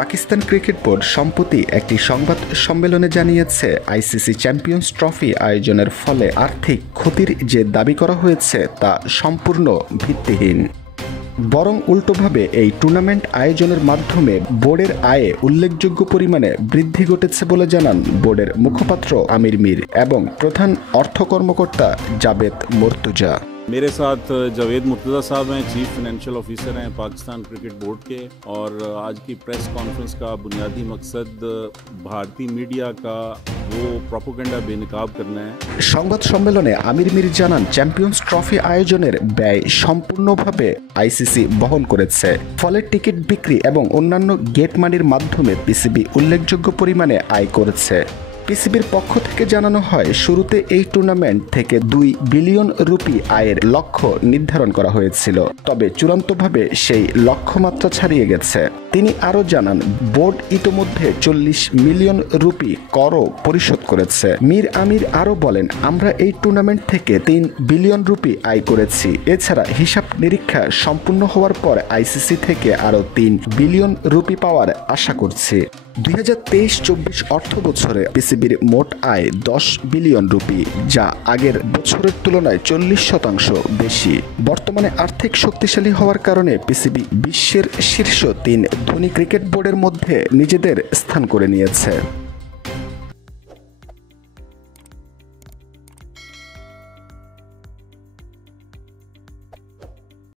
Pakistan cricket board সম্প্রতি একটি সংবাদ সম্মেলনে জানিয়েছে, আইসিসি চ্যাম্পিয়ন্স ট্রফি আয়োজনের ফলে আর্থিক ক্ষতির যে দাবি করা হয়েছে তা সম্পূর্ণ ভিত্তিহীন। বরং উল্টোভাবে এই টুর্নামেন্ট আয়োজনের মাধ্যমে বোর্ডের আয়ে উল্লেখযোগ্য পরিমাণে বৃদ্ধি ঘটেছে বলে জানান বোর্ডের মুখপাত্র আমির মীর এবং প্রধান অর্থ কর্মকর্তা জাবেদ মুর্তজা। मेरे साथ जावेद मुर्तज़ा साहब हैं, चीफ फाइनेंशियल ऑफिसर हैं पाकिस्तान क्रिकेट बोर्ड के, और आज की प्रेस कॉन्फ्रेंस का बुनियादी मकसद भारतीय मीडिया का वो प्रोपोगेंडा बेनकाब करना है। সংবাদ সম্মেলনে আমির মীর জানান, চ্যাম্পিয়ন্স ট্রফি আয়োজনের ব্যয় সম্পূর্ণভাবে আইসিসি বহন করেছে। ফলে টিকিট বিক্রি এবং অন্যান্য গেট মানির মাধ্যমে পিসিবি উল্লেখযোগ্য পরিমাণে আয় করেছে। পিসিবির পক্ষ থেকে জানানো হয়, শুরুতে এই টুর্নামেন্ট থেকে 2 বিলিয়ন রুপি আয়ের লক্ষ্য নির্ধারণ করা হয়েছিল, তবে চূড়ান্তভাবে সেই লক্ষ্যমাত্রা ছাড়িয়ে গেছে। তিনি আরও জানান, বোর্ড ইতোমধ্যে 40 মিলিয়ন রুপি করও পরিশোধ করেছে। মীর আমির আরও বলেন, আমরা এই টুর্নামেন্ট থেকে 3 বিলিয়ন রুপি আয় করেছি। এছাড়া হিসাব নিরীক্ষা সম্পূর্ণ হওয়ার পর আইসিসি থেকে আরও 3 বিলিয়ন রুপি পাওয়ার আশা করছি। 2023-24 অর্থ বছরে পিসিবির মোট আয় 10 বিলিয়ন রুপি, যা আগের বছরের তুলনায় 40% বেশি। বর্তমানে আর্থিক শক্তিশালী হওয়ার কারণে পিসিবি বিশ্বের শীর্ষ 3 ধনী ক্রিকেট বোর্ডের মধ্যে নিজেদের স্থান করে নিয়েছে।